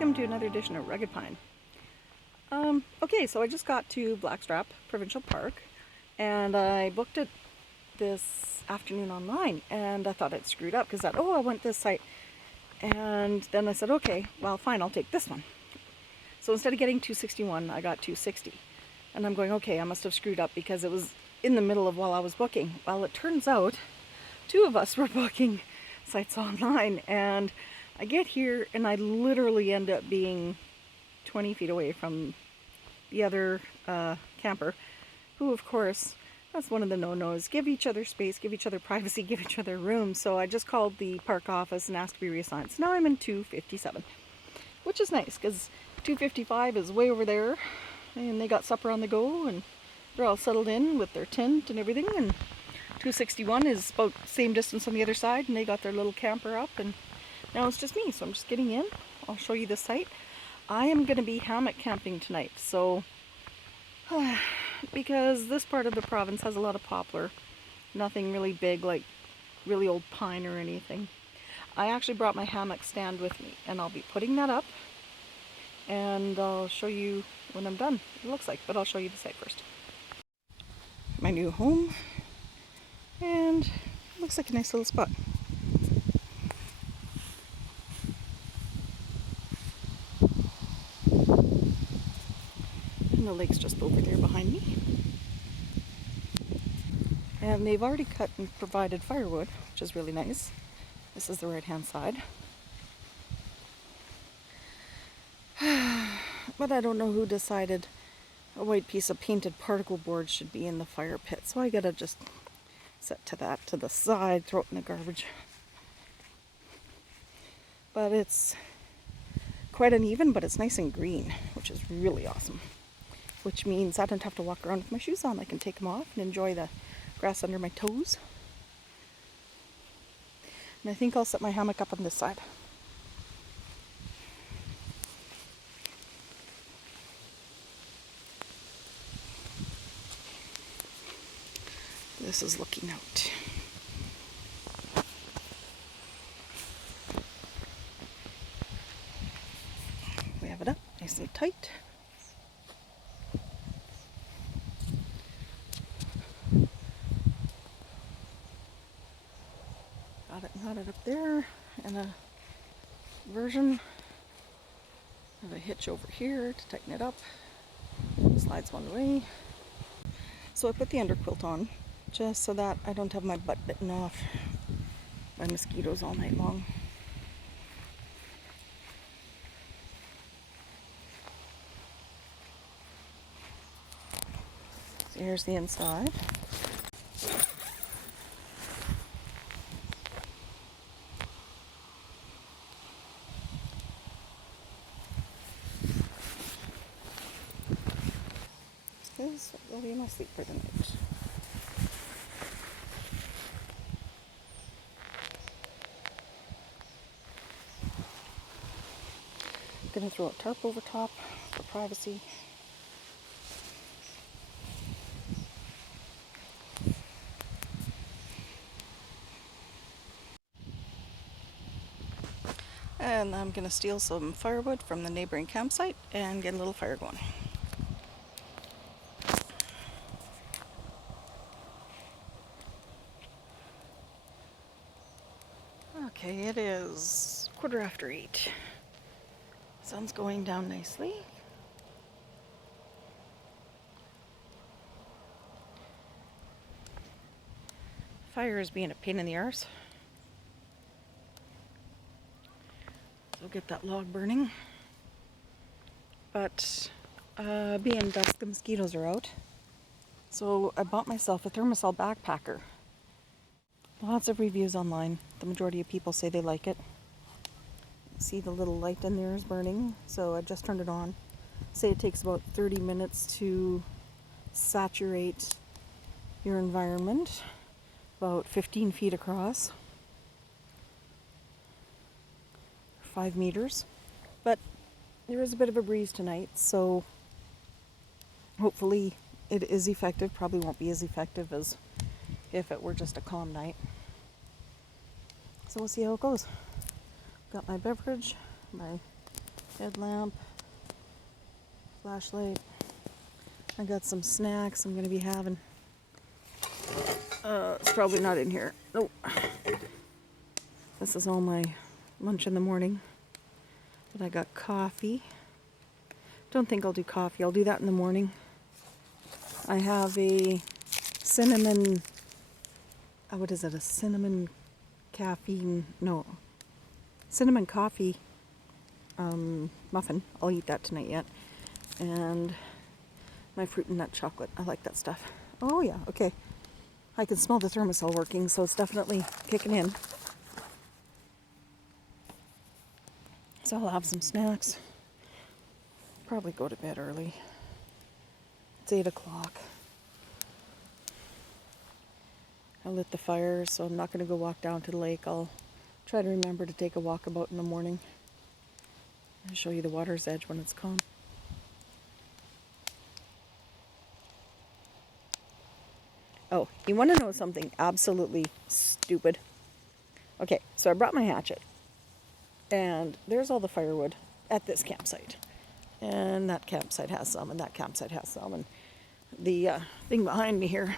welcome to another edition of Rugged Pine. Okay, so I just got to Blackstrap Provincial Park and I booked it this afternoon online, and I thought I'd screwed up because I want this site, and then I said, okay, well fine, I'll take this one. So instead of getting 261, I got 260, and I'm going, okay, I must have screwed up because it was in the middle of while I was booking. Well, it turns out two of us were booking sites online, and I get here and I literally end up being 20 feet away from the other camper, who of course, that's one of the no-nos. Give each other space, give each other privacy, give each other room. So I just called the park office and asked to be reassigned. So now I'm in 257, which is nice because 255 is way over there, and they got supper on the go and they're all settled in with their tent and everything, and 261 is about the same distance on the other side, and they got their little camper up, and now it's just me, so I'm just getting in. I'll show you the site. I am going to be hammock camping tonight, so because this part of the province has a lot of poplar, nothing really big like really old pine or anything. I actually brought my hammock stand with me, and I'll be putting that up, and I'll show you when I'm done what it looks like, but I'll show you the site first. My new home, and it looks like a nice little spot. And the lake's just over there behind me. And they've already cut and provided firewood, which is really nice. This is the right-hand side. But I don't know who decided a white piece of painted particle board should be in the fire pit, so I gotta just set to that to the side, throw it in the garbage. But it's quite uneven, but it's nice and green, which is really awesome. Which means I don't have to walk around with my shoes on. I can take them off and enjoy the grass under my toes. And I think I'll set my hammock up on this side. This is looking out. We have it up nice and tight. Got it knotted up there, and a version of a hitch over here to tighten it up. Slides one way. So I put the underquilt on just so that I don't have my butt bitten off by mosquitoes all night long. So here's the inside. This will be my sleep for the night. I'm going to throw a tarp over top for privacy. And I'm going to steal some firewood from the neighboring campsite and get a little fire going. Okay, it is 8:15. Sun's going down nicely. Fire is being a pain in the arse. So get that log burning. But being dusk, the mosquitoes are out. So I bought myself a thermosol backpacker. Lots of reviews online. The majority of people say they like it. See the little light in there is burning, so I just turned it on. Say it takes about 30 minutes to saturate your environment, about 15 feet across, 5 meters. But there is a bit of a breeze tonight, so hopefully it is effective. Probably won't be as effective as if it were just a calm night. So we'll see how it goes. Got my beverage, my Headlamp, flashlight. I got some snacks I'm going to be having. It's probably not in here. Nope. This is all my lunch in the morning. But I got coffee. Don't think I'll do coffee. I'll do that in the morning. I have a cinnamon, what is it? A cinnamon caffeine, no, cinnamon coffee muffin. I'll eat that tonight yet. And my fruit and nut chocolate. I like that stuff. Oh yeah, okay. I can smell the thermosol working, so it's definitely kicking in. So I'll have some snacks. Probably go to bed early. It's 8 o'clock. I lit the fire, so I'm not going to go walk down to the lake. I'll try to remember to take a walkabout in the morning. I'll show you the water's edge when it's calm. Oh, you want to know something absolutely stupid? Okay, so I brought my hatchet. And there's all the firewood at this campsite. And that campsite has some, and that campsite has some. And the thing behind me here,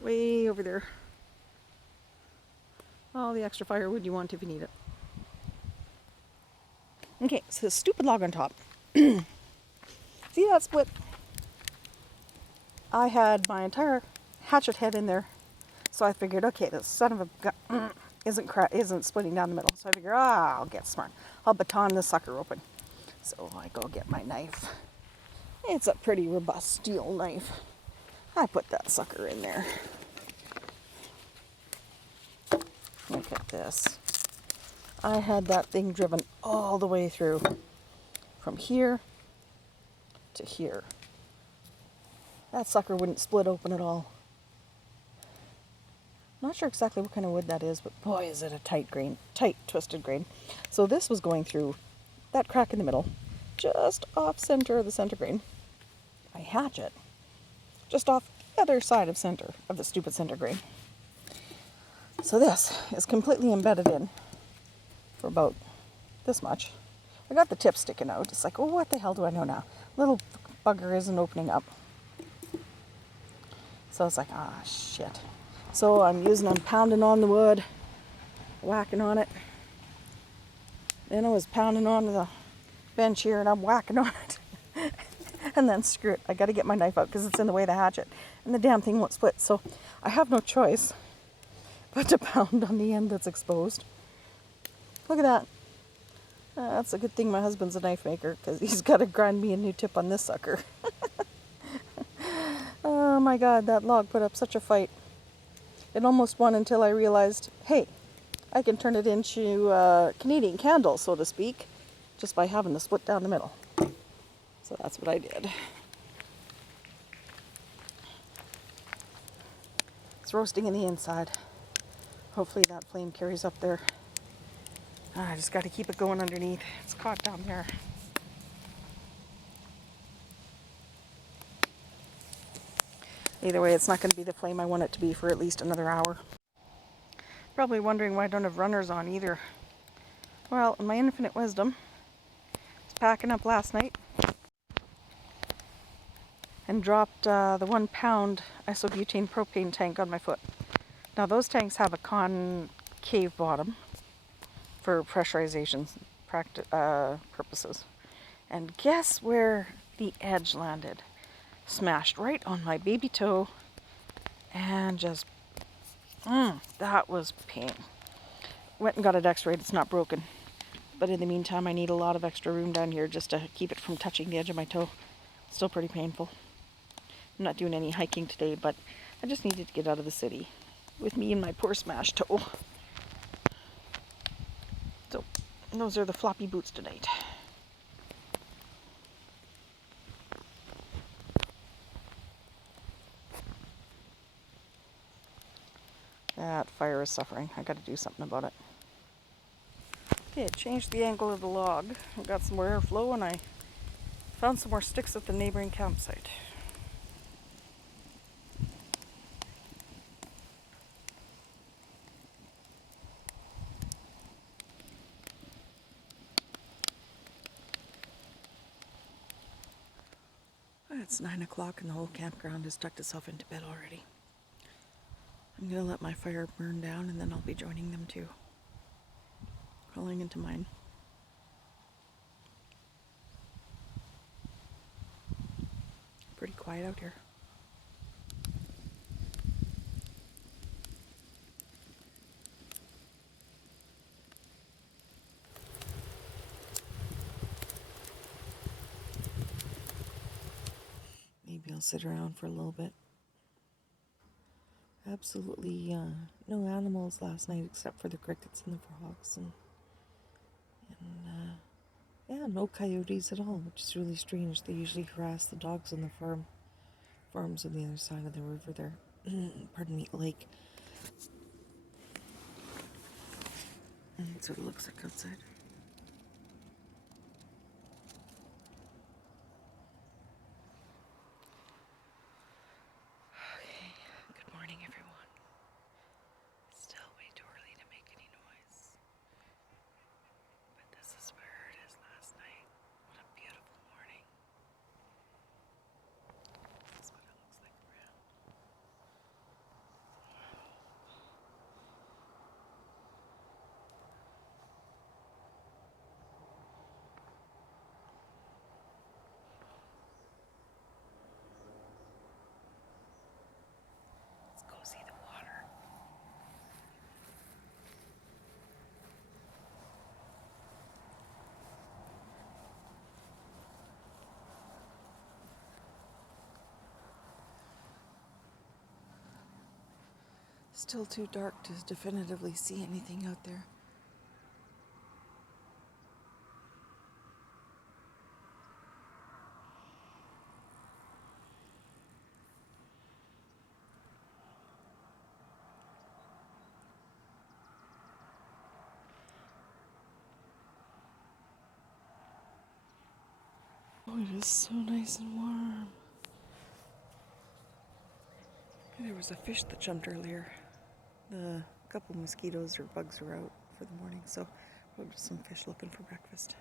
way over there, all the extra firewood you want if you need it. Okay, so the stupid log on top. See that split? I had my entire hatchet head in there. So I figured, okay, this son of a gun isn't splitting down the middle. So I figured, I'll get smart. I'll baton this sucker open. So I go get my knife. It's a pretty robust steel knife. I put that sucker in there. Look at this. I had that thing driven all the way through. From here to here. That sucker wouldn't split open at all. Not sure exactly what kind of wood that is, but boy is it a tight grain, tight twisted grain. So this was going through that crack in the middle, just off center of the center grain. My hatchet, just off the other side of center of the stupid center grain. So this is completely embedded in for about this much. I got the tip sticking out. It's like, oh, what the hell do I know now? Little bugger isn't opening up. So it's like, ah, shit. So I'm pounding on the wood, whacking on it. Then I was pounding on the bench here and I'm whacking on it. And then screw it, I gotta get my knife out because it's in the way of the hatchet. And the damn thing won't split. So I have no choice but to pound on the end that's exposed. Look at that. That's a good thing my husband's a knife maker because he's got to grind me a new tip on this sucker. Oh my God, that log put up such a fight. It almost won until I realized, hey, I can turn it into a Canadian candle, so to speak, just by having the split down the middle. So that's what I did. It's roasting in the inside. Hopefully that flame carries up there. I just got to keep it going underneath. It's caught down there. Either way, it's not going to be the flame I want it to be for at least another hour. Probably wondering why I don't have runners on either. Well, in my infinite wisdom, I was packing up last night and dropped the 1 pound isobutane propane tank on my foot. Now those tanks have a concave bottom for pressurization purposes. And guess where the edge landed? Smashed right on my baby toe and just, that was pain. Went and got it x-rayed, it's not broken. But in the meantime, I need a lot of extra room down here just to keep it from touching the edge of my toe. Still pretty painful. I'm not doing any hiking today, but I just needed to get out of the city with me and my poor smashed toe. So, those are the floppy boots tonight. That fire is suffering. I got to do something about it. Okay, I changed the angle of the log. I got some more airflow and I found some more sticks at the neighboring campsite. It's 9 o'clock and the whole campground has tucked itself into bed already. I'm gonna let my fire burn down and then I'll be joining them too. Crawling into mine. Pretty quiet out here. Maybe I'll sit around for a little bit. Absolutely no animals last night except for the crickets and the frogs and yeah, no coyotes at all, which is really strange. They usually harass the dogs on the farms on the other side of the river there. Pardon me, lake. And that's what it looks like outside. Okay, good morning everyone. Still way too early to make any noise. But this is where it is last night. What a beautiful morning. This is what it looks like around. Let's go see the water. Still too dark to definitively see anything out there. Oh, it is so nice and warm. There was a fish that jumped earlier. The couple mosquitoes or bugs are out for the morning, so probably just some fish looking for breakfast.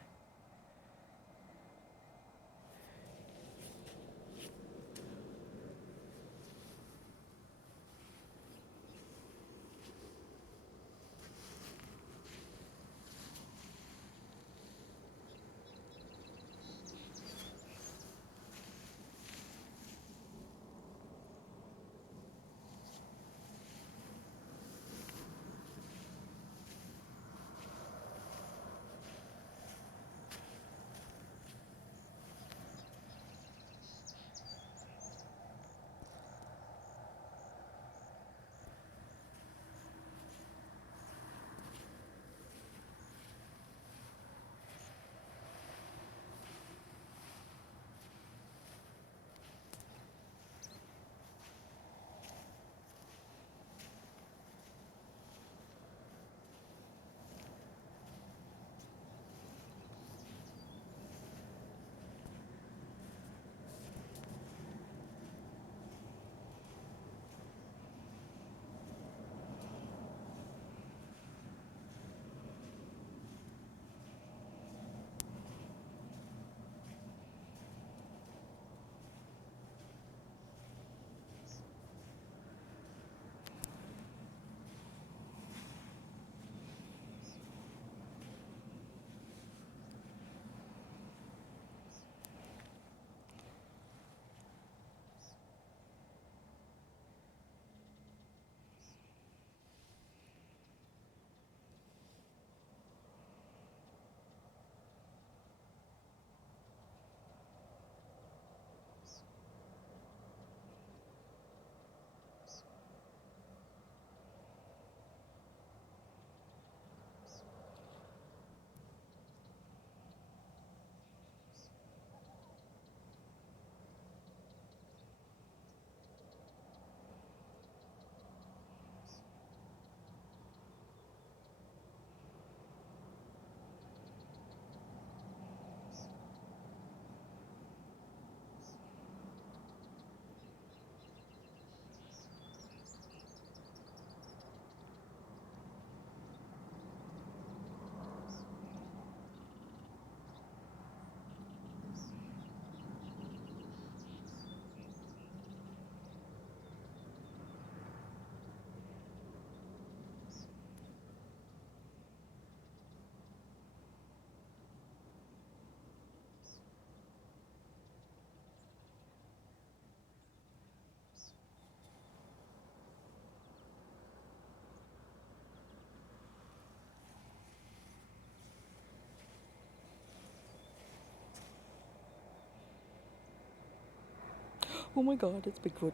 Oh my god, it's Bigfoot.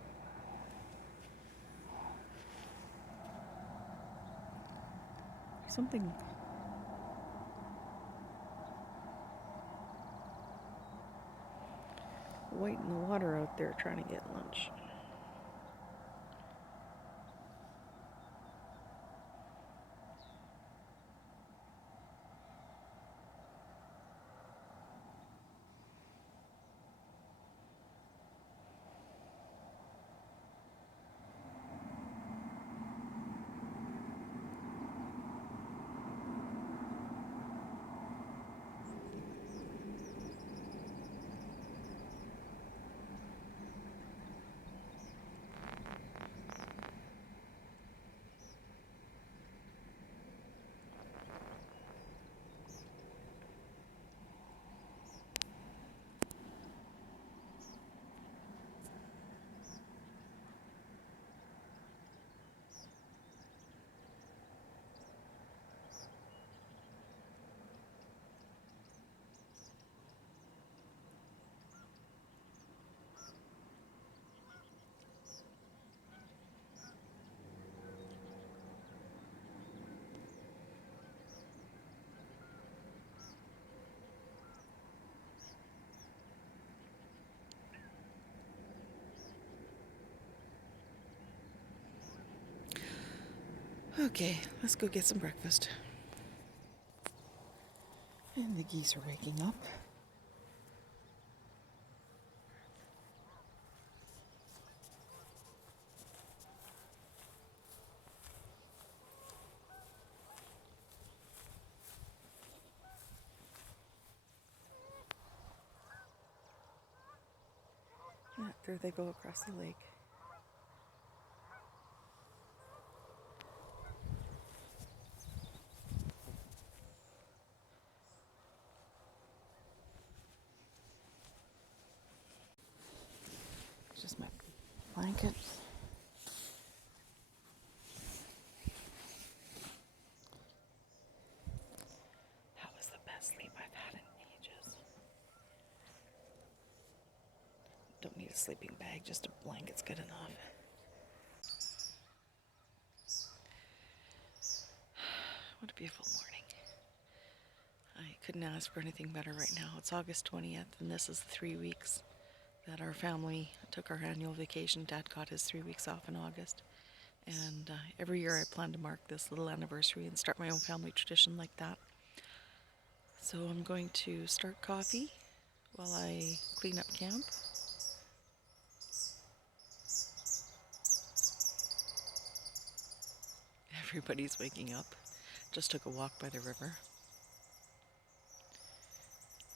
Something. White in the water out there trying to get lunch. Okay, let's go get some breakfast. And the geese are waking up. Yeah, there they go across the lake. Just my blanket. That was the best sleep I've had in ages. Don't need a sleeping bag, just a blanket's good enough. What a beautiful morning. I couldn't ask for anything better right now. It's August 20th, and this is the 3 weeks that our family took our annual vacation. Dad got his 3 weeks off in August. And every year I plan to mark this little anniversary and start my own family tradition like that. So I'm going to start coffee while I clean up camp. Everybody's waking up. Just took a walk by the river.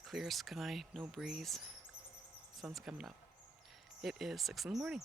Clear sky, no breeze. Sun's coming up. It is 6 in the morning.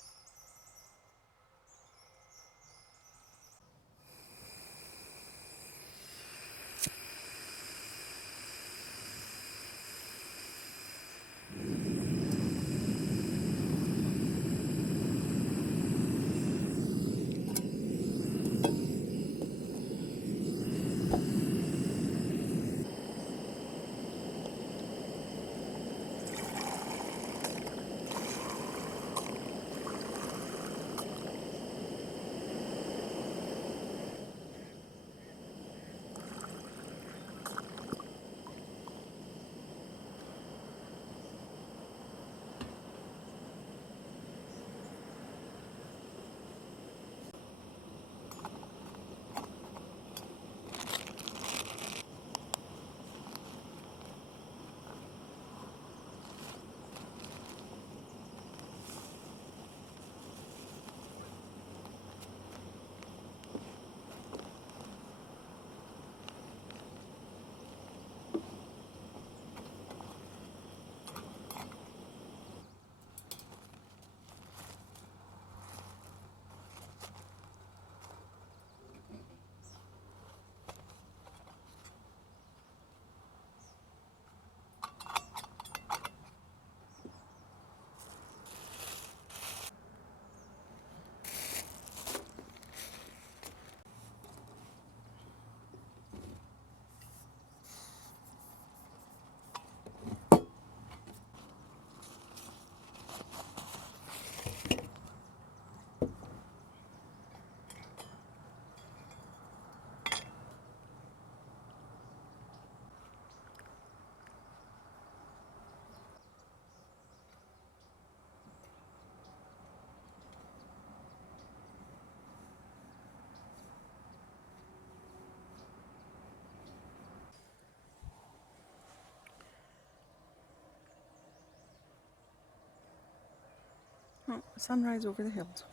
Oh, sunrise over the hills.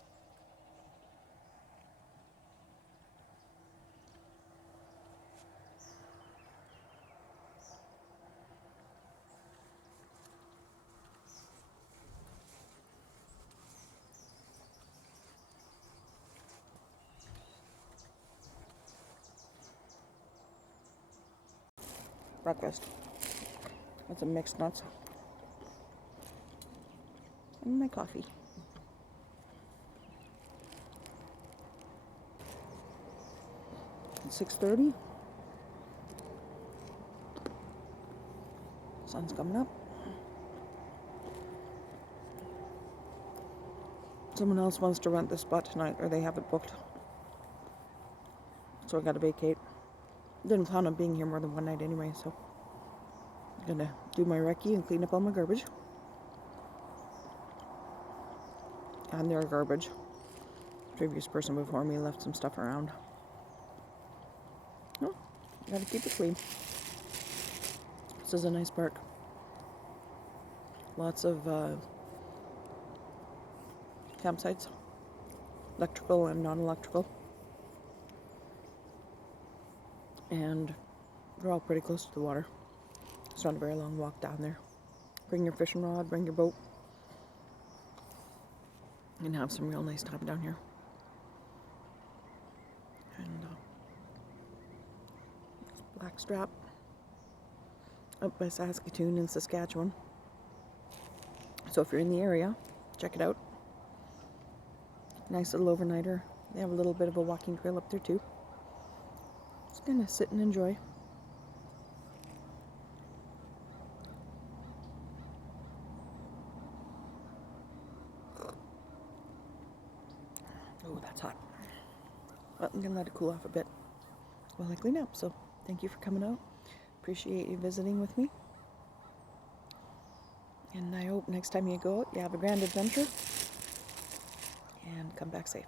Breakfast. With some mixed nuts. And my coffee. It's 6:30. Sun's coming up. Someone else wants to rent this spot tonight, or they have it booked. So I gotta vacate. Didn't plan on being here more than one night anyway, so I'm gonna do my recce and clean up all my garbage. And their garbage. The previous person before me left some stuff around. No, gotta keep it clean. This is a nice park. Lots of campsites, electrical and non-electrical. And they're all pretty close to the water. It's not a very long walk down there. Bring your fishing rod, bring your boat, and have some real nice time down here. And Blackstrap up by Saskatoon in Saskatchewan. So if you're in the area, check it out. Nice little overnighter. They have a little bit of a walking trail up there too. Just gonna sit and enjoy. Oh, that's hot. Well, I'm gonna let it cool off a bit while I clean up. So thank you for coming out. Appreciate you visiting with me. And I hope next time you go out, you have a grand adventure and come back safe.